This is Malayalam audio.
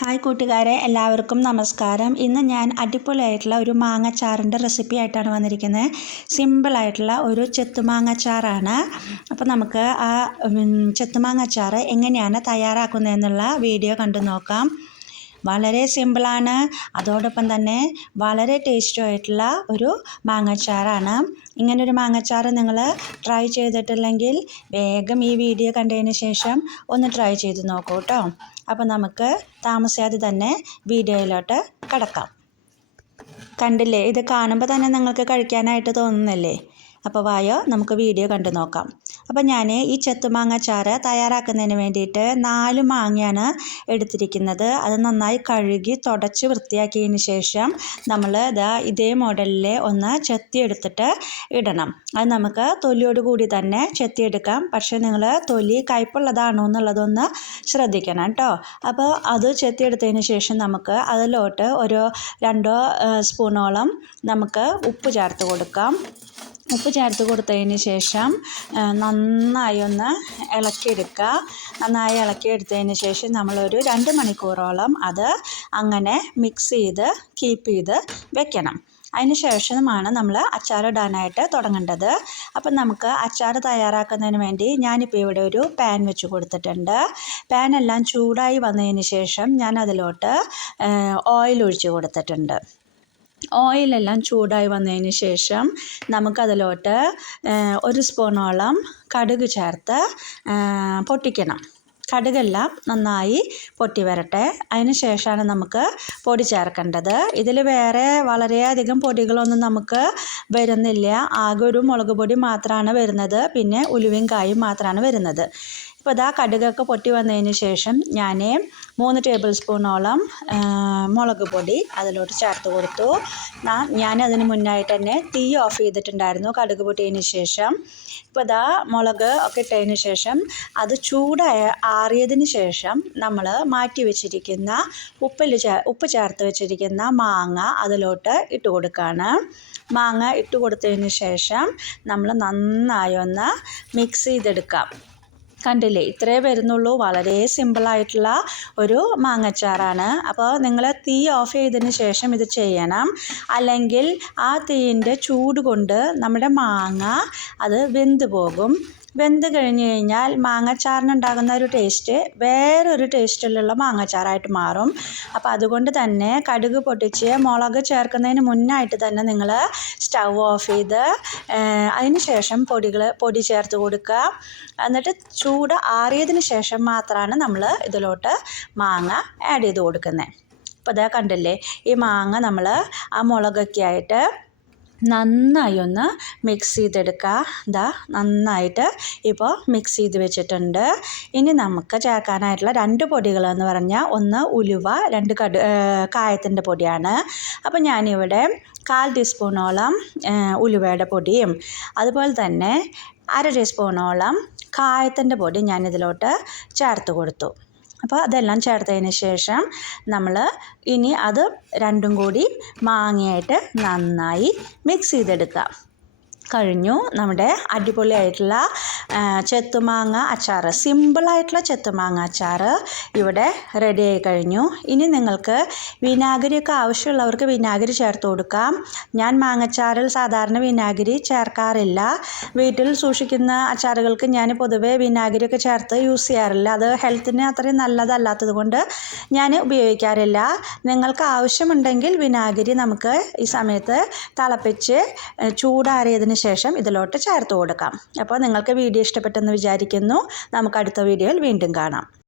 ഹായ് കൂട്ടുകാരെ, എല്ലാവർക്കും നമസ്കാരം. ഇന്ന് ഞാൻ അടിപൊളിയായിട്ടുള്ള ഒരു മാങ്ങച്ചാറിൻ്റെ റെസിപ്പി ആയിട്ടാണ് വന്നിരിക്കുന്നത്. സിമ്പിളായിട്ടുള്ള ഒരു ചെത്തുമാങ്ങച്ചാറാണ്. അപ്പോൾ നമുക്ക് ആ ചെത്തുമാങ്ങച്ചാറ് എങ്ങനെയാണ് തയ്യാറാക്കുന്നതെന്നുള്ള വീഡിയോ കണ്ടു നോക്കാം. വളരെ സിമ്പിളാണ്, അതോടൊപ്പം തന്നെ വളരെ ടേസ്റ്റുമായിട്ടുള്ള ഒരു മാങ്ങച്ചാറാണ്. ഇങ്ങനൊരു മാങ്ങച്ചാറ് നിങ്ങൾ ട്രൈ ചെയ്തിട്ടില്ലെങ്കിൽ വേഗം ഈ വീഡിയോ കണ്ടതിന് ശേഷം ഒന്ന് ട്രൈ ചെയ്ത് നോക്കൂ കേട്ടോ. അപ്പോൾ നമുക്ക് താമസിയാതെ തന്നെ വീഡിയോയിലോട്ട് കടക്കാം. കണ്ടില്ലേ, ഇത് കാണുമ്പോൾ തന്നെ നിങ്ങൾക്ക് കഴിക്കാനായിട്ട് തോന്നുന്നില്ലേ? അപ്പോൾ വായോ, നമുക്ക് വീഡിയോ കണ്ടു നോക്കാം. അപ്പോൾ ഞാൻ ഈ ചെത്തുമാങ്ങച്ചാറ് തയ്യാറാക്കുന്നതിന് വേണ്ടിയിട്ട് 4 മാങ്ങയാണ് എടുത്തിരിക്കുന്നത്. അത് നന്നായി കഴുകി തുടച്ച് വൃത്തിയാക്കിയതിന് ശേഷം നമ്മൾ ഇതേ മോഡലിൽ ഒന്ന് ചെത്തിയെടുത്തിട്ട് ഇടണം. അത് നമുക്ക് തൊലിയോട് കൂടി തന്നെ ചെത്തിയെടുക്കാം. പക്ഷേ നിങ്ങൾ തൊലി കയ്പുള്ളതാണോ എന്നുള്ളതൊന്ന് ശ്രദ്ധിക്കണം കേട്ടോ. അപ്പോൾ അത് ചെത്തിയെടുത്തതിന് ശേഷം നമുക്ക് അതിലോട്ട് ഒരു 2 സ്പൂണോളം നമുക്ക് ഉപ്പ് ചേർത്ത് കൊടുക്കാം. ഉപ്പ് ചേർത്ത് കൊടുത്തതിന് ശേഷം നന്നായി ഒന്ന് ഇളക്കിയെടുക്കുക. നന്നായി ഇളക്കിയെടുത്തതിന് ശേഷം നമ്മളൊരു 2 മണിക്കൂറോളം അത് അങ്ങനെ മിക്സ് ചെയ്ത് കീപ്പ് ചെയ്ത് വെക്കണം. അതിന് ശേഷമാണ് നമ്മൾ അച്ചാറിടാനായിട്ട് തുടങ്ങേണ്ടത്. അപ്പം നമുക്ക് അച്ചാർ തയ്യാറാക്കുന്നതിന് വേണ്ടി ഞാനിപ്പോൾ ഇവിടെ ഒരു പാൻ വെച്ച് കൊടുത്തിട്ടുണ്ട്. പാൻ എല്ലാം ചൂടായി വന്നതിന് ശേഷം ഞാൻ അതിലോട്ട് ഓയിൽ ഒഴിച്ച് കൊടുത്തിട്ടുണ്ട്. ഓയിലെല്ലാം ചൂടായി വന്നതിന് ശേഷം നമുക്കതിലോട്ട് 1 സ്പൂണോളം കടുക് ചേർത്ത് പൊട്ടിക്കണം. കടുകെല്ലാം നന്നായി പൊട്ടി വരട്ടെ. അതിന് ശേഷമാണ് നമുക്ക് പൊടി ചേർക്കേണ്ടത്. ഇതിൽ വേറെ വളരെയധികം പൊടികളൊന്നും നമുക്ക് വരുന്നില്ല. ആകെ ഒരു മുളക് പൊടി മാത്രമാണ് വരുന്നത്, പിന്നെ ഉലുവയും കായും മാത്രമാണ് വരുന്നത്. ഇപ്പോൾ കടുകൊക്കെ പൊട്ടി വന്നതിന് ശേഷം ഞാൻ 3 ടേബിൾ സ്പൂണോളം മുളക് പൊടി അതിലോട്ട് ചേർത്ത് കൊടുത്തു. ഞാനതിന് മുന്നായിട്ട് തന്നെ തീ ഓഫ് ചെയ്തിട്ടുണ്ടായിരുന്നു കടുക് പൊട്ടിയതിന് ശേഷം. ഇപ്പോൾ മുളക് ഒക്കെ ഇട്ടതിന് ശേഷം അത് ആറിയതിന് ശേഷം നമ്മൾ മാറ്റി വെച്ചിരിക്കുന്ന ഉപ്പ് ചേർത്ത് വെച്ചിരിക്കുന്ന മാങ്ങ അതിലോട്ട് ഇട്ട് കൊടുക്കുകയാണ്. മാങ്ങ ഇട്ട് കൊടുത്തതിന് ശേഷം നമ്മൾ നന്നായി ഒന്ന് മിക്സ് ചെയ്തെടുക്കാം. കണ്ടില്ലേ, ഇത്രേ വരുന്നുള്ളൂ. വളരെ സിമ്പിളായിട്ടുള്ള ഒരു മാങ്ങച്ചാറാണ്. അപ്പോൾ നിങ്ങൾ തീ ഓഫ് ചെയ്തതിന് ശേഷം ഇത് ചെയ്യണം. അല്ലെങ്കിൽ ആ തീയിൻ്റെ ചൂട് കൊണ്ട് നമ്മുടെ മാങ്ങ അത് വെന്ത് പോകും. വെന്ത് കഴിഞ്ഞ് കഴിഞ്ഞാൽ മാങ്ങച്ചാറിനുണ്ടാകുന്ന ഒരു ടേസ്റ്റ് വേറൊരു ടേസ്റ്റിലുള്ള മാങ്ങച്ചാറായിട്ട് മാറും. അപ്പോൾ അതുകൊണ്ട് തന്നെ കടുക് പൊട്ടിച്ച് മുളക് ചേർക്കുന്നതിന് മുന്നായിട്ട് തന്നെ നിങ്ങൾ സ്റ്റൗ ഓഫ് ചെയ്ത് അതിന് ശേഷം പൊടി ചേർത്ത് കൊടുക്കുക. എന്നിട്ട് ചൂട് ആറിയതിന് ശേഷം മാത്രമാണ് നമ്മൾ ഇതിലോട്ട് മാങ്ങ ആഡ് ചെയ്ത് കൊടുക്കുന്നത്. അപ്പോൾ കണ്ടില്ലേ, ഈ മാങ്ങ നമ്മൾ ആ മുളകൊക്കെ ആയിട്ട് നന്നായി ഒന്ന് മിക്സ് ചെയ്തെടുക്കുക. നന്നായിട്ട് ഇപ്പോൾ മിക്സ് ചെയ്ത് വെച്ചിട്ടുണ്ട്. ഇനി നമുക്ക് ചേർക്കാനായിട്ടുള്ള 2 പൊടികളെന്ന് പറഞ്ഞാൽ 1 ഉലുവ, 2 കായത്തിൻ്റെ പൊടിയാണ്. അപ്പോൾ ഞാനിവിടെ 1/4 ടീസ്പൂണോളം ഉലുവയുടെ പൊടിയും അതുപോലെ തന്നെ 1/2 ടീസ്പൂണോളം കായത്തിൻ്റെ പൊടി ഞാനിതിലോട്ട് ചേർത്ത് കൊടുത്തു. അപ്പോൾ അതെല്ലാം ചേർത്തതിന് ശേഷം നമ്മൾ ഇനി അത് രണ്ടും കൂടി മാങ്ങയായിട്ട് നന്നായി മിക്സ് ചെയ്തെടുക്കുക. കഴിഞ്ഞു നമ്മുടെ അടിപൊളിയായിട്ടുള്ള ചെത്തുമാങ്ങ അച്ചാർ. സിമ്പിളായിട്ടുള്ള ചെത്തുമാങ്ങ അച്ചാർ ഇവിടെ റെഡി ആയി കഴിഞ്ഞു. ഇനി നിങ്ങൾക്ക് വിനാഗിരിയൊക്കെ ആവശ്യമുള്ളവർക്ക് വിനാഗിരി ചേർത്ത് കൊടുക്കാം. ഞാൻ മാങ്ങച്ചാറിൽ സാധാരണ വിനാഗിരി ചേർക്കാറില്ല. വീട്ടിൽ സൂക്ഷിക്കുന്ന അച്ചാറുകൾക്ക് ഞാൻ പൊതുവെ വിനാഗിരിയൊക്കെ ചേർത്ത് യൂസ് ചെയ്യാറില്ല. അത് ഹെൽത്തിന് അത്രയും നല്ലതല്ലാത്തത് കൊണ്ട് ഞാൻ ഉപയോഗിക്കാറില്ല. നിങ്ങൾക്ക് ആവശ്യമുണ്ടെങ്കിൽ വിനാഗിരി നമുക്ക് ഈ സമയത്ത് തിളപ്പിച്ച് ചൂടാറിയതിന് ശേഷം ഇതിലോട്ട് ചേർത്ത് കൊടുക്കാം. അപ്പോൾ നിങ്ങൾക്ക് വീഡിയോ ഇഷ്ടപ്പെട്ടെന്ന് വിചാരിക്കുന്നു. നമുക്ക് അടുത്ത വീഡിയോയിൽ വീണ്ടും കാണാം.